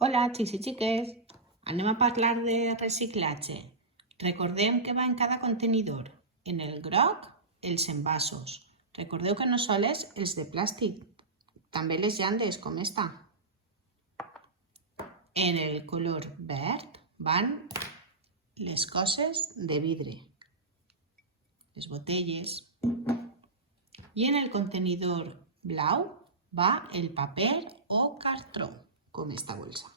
Hola, xics i xiques. Anem a parlar de reciclatge. Recordem que va en cada contenidor. En el groc, els envasos. Recordeu que no sols els de plàstic, també les llandes, com està. En el color verd van les coses de vidre, les botelles. I en el contenidor blau va el paper o cartró, com esta bolsa.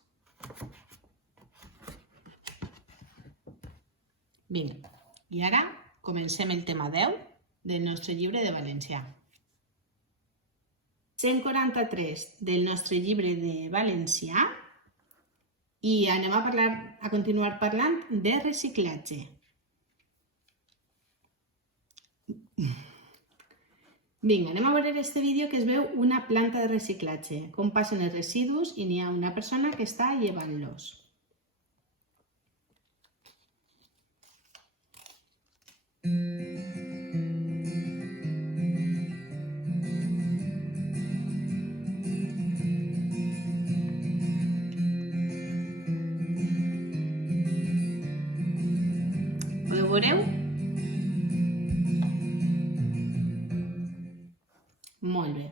Vinga, i ara comencem el tema 10 del nostre llibre de valencià. 143 del nostre llibre de valencià i anem a continuar parlant de reciclatge. Vinga, anem a veure aquest vídeo que es veu una planta de reciclatge, com passen els residus i n'hi ha una persona que està llevant-los. Ho veureu? Molt bé.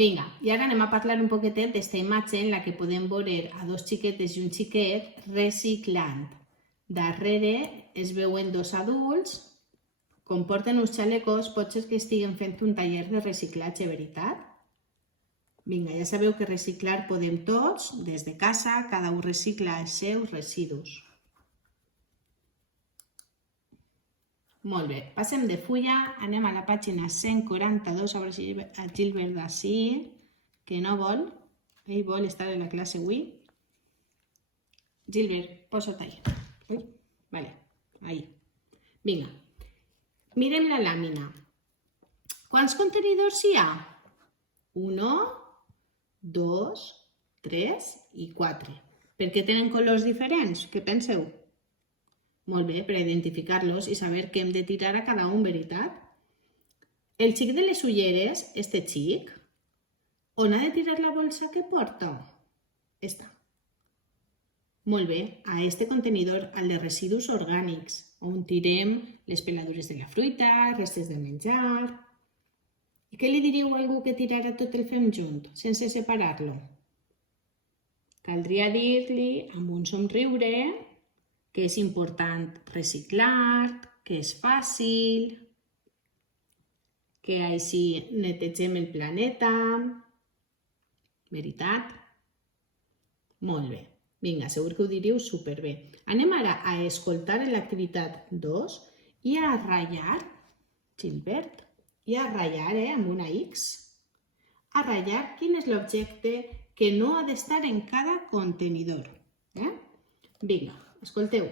Vinga, i ara anem a parlar un poquetet d'esta imatge en la que podem veure a dos xiquetes i un xiquet reciclant. Darrere es veuen dos adults, com porten uns xalecos, potser que estiguen fent un taller de reciclatge, veritat? Vinga, ja sabeu que reciclar podem tots, des de casa, cada un recicla els seus residus. Molt bé, passem de fulla, anem a la pàgina 142, a veure si el Gilbert d'ací, que no vol, ell vol estar en la classe avui. Gilbert, posa't ahí. Vale, ahí. Vinga, mirem la làmina. Quants contenidors hi ha? 1, 2, 3 i 4. Per què tenen colors diferents? Què penseu? Molt bé, per identificar-los i saber què hem de tirar a cada un, veritat? El xic de les ulleres, este xic, on ha de tirar la bolsa que porta? Esta. Molt bé, a este contenidor, al de residus orgànics, on tirem les peladures de la fruita, restes de menjar. I què li diríeu a algú que tirara tot el fem junt, sense separar-lo? Caldria dir-li, amb un somriure, que és important reciclar, que és fàcil, que així netegem el planeta. Veritat? Molt bé. Vinga, segur que ho diríeu superbé. Anem ara a escoltar l'activitat 2 i a ratllar, Gilbert, i a ratllar amb una X, a ratllar quin és l'objecte que no ha d'estar en cada contenidor. Vinga. Escolteu.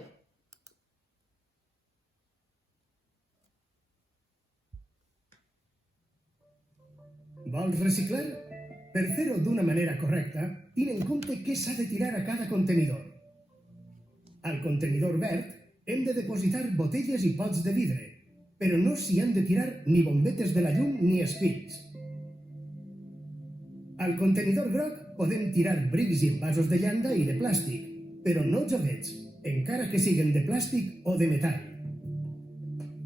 Vols reciclar? Per fer-ho d'una manera correcta, tin en compte què s'ha de tirar a cada contenidor. Al contenidor verd hem de depositar botelles i pots de vidre, però no s'hi han de tirar ni bombetes de la llum ni espills. Al contenidor groc podem tirar brics i envasos de llanda i de plàstic, però no joguets, encara que siguen de plàstic o de metall.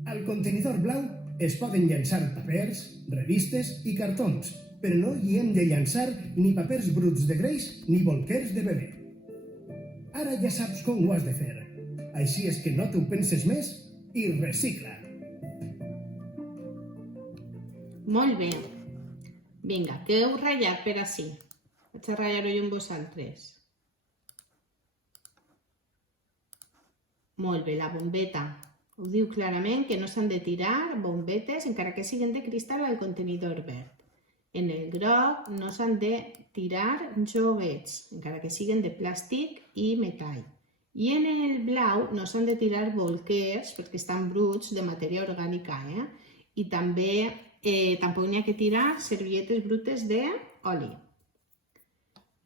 Al contenidor blau es poden llançar papers, revistes i cartons, però no hi hem de llançar ni papers bruts de greix ni bolquers de bebè. Ara ja saps com ho has de fer. Així és que no t'ho penses més i recicla. Molt bé. Vinga, que heu ratllat per ací. Vaig a ratllar-ho jo amb vosaltres. Molt bé, la bombeta. Ho diu clarament que no s'han de tirar bombetes, encara que siguin de cristal, al contenidor verd. En el groc no s'han de tirar joguets, encara que siguin de plàstic i metall. I en el blau no s'han de tirar bolquers, perquè estan bruts de matèria orgànica. I també tampoc n'hi ha que tirar servilletes brutes d'oli.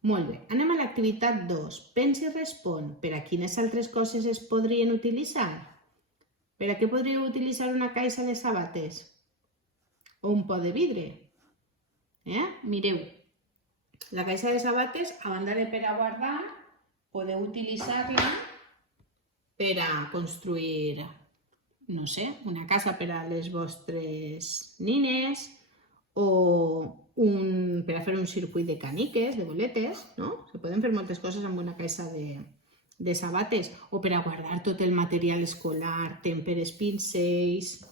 Molt bé, anem a l'activitat 2. Pensa i respon. Per a quines altres coses es podrien utilitzar? Per a què podríeu utilitzar una caixa de sabates? O un pot de vidre? Mireu. La caixa de sabates, a banda de per a guardar, podeu utilitzar-la per a construir, no sé, una casa per a les vostres nines o per a fer un circuit de caniques, de boletes, no? Se poden fer moltes coses amb una caixa de sabates o per a guardar tot el material escolar, tèmperes, pincells...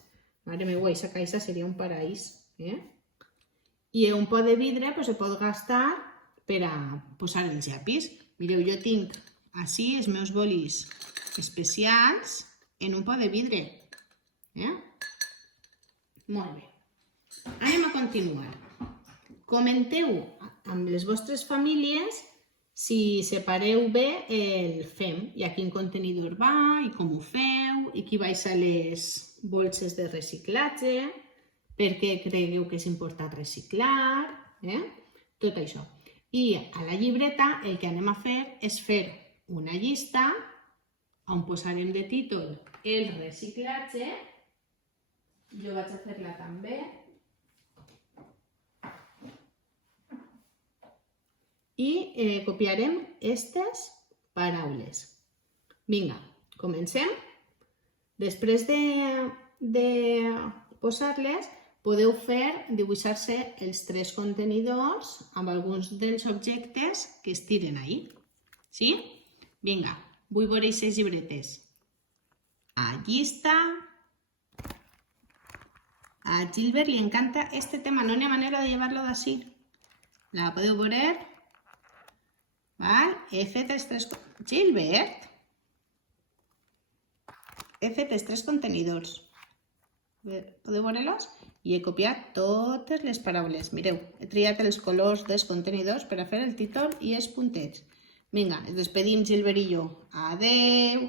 Mare meva, aquesta caixa seria un paraís, eh? I un pot de vidre se pot gastar per a posar els llapis. Mireu, jo tinc així els meus bolis especials en un pot de vidre. Molt bé. Anem a continuar. Comenteu amb les vostres famílies si separeu bé el fem i a quin contenidor va i com ho feu i qui baixa les bolses de reciclatge, per què cregueu que és important reciclar, tot això. I a la llibreta el que anem a fer és fer una llista on posarem de títol el reciclatge. Jo vaig a fer-la també. I copiarem aquestes paraules. Vinga, comencem. Després de posar-les, podeu dibuixar-se els 3 contenidors amb alguns dels objectes que estiren ahí. Sí? Vinga, vull veure aquestes llibretes. A llista. A Gilbert li encanta este tema, no hi ha manera de llevar-lo d'ací. La podeu veure? He fet els 3... Gilbert! He fet els 3 contenidors. Podeu veure-los? I he copiat totes les paraules. Mireu, he triat els colors dels contenidors per a fer el títol i els puntets. Vinga, ens despedim, Gilbert i jo. Adeu!